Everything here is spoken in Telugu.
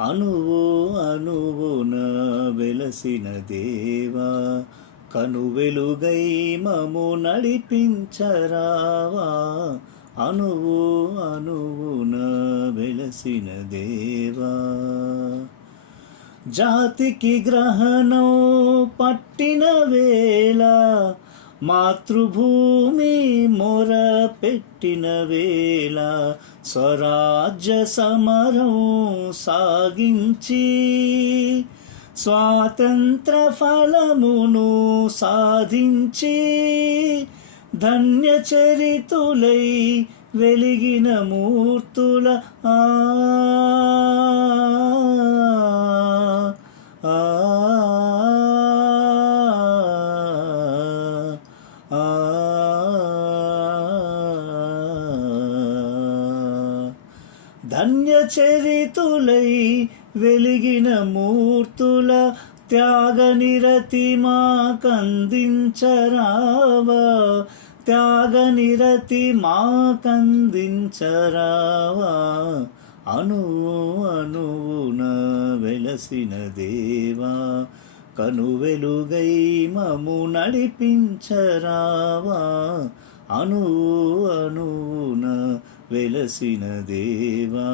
అణువు అనువున వెలసిన దేవా కను వెలుగై మము నడిపించరావా. అణువు అనువున వెలసిన దేవా జాతికి గ్రహణం పట్టిన వేళ మాతృభూమి మొర పెట్టిన వేళ స్వరాజ్య సమరం సాగించి స్వాతంత్ర ఫలమును సాధించి ధన్య చరితులై వెలిగిన మూర్తుల ఆ ఆ, ఆ, ధన్య చరితులై వెలిగిన మూర్తుల త్యాగ నిరతి మా కందించరావ త్యాగ నిరతి మా కందించరావా అను అనువున వెలసిన దేవా. కను వెలుగై మము నడిపించరావా? అను అనున వెలసిన దేవా